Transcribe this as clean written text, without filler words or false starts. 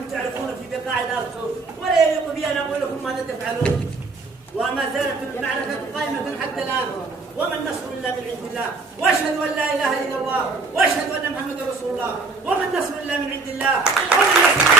أنتم تعرفون في بقاع الأرض ولا يليق بي أن أقول لكم ماذا تفعلون. وما زالت المعركة قائمة حتى الآن، وما النصر إلا من عند الله، وأشهد أن لا إله إلا الله، وأشهد أن محمدا رسول الله، وما النصر إلا من عند الله، وما النصر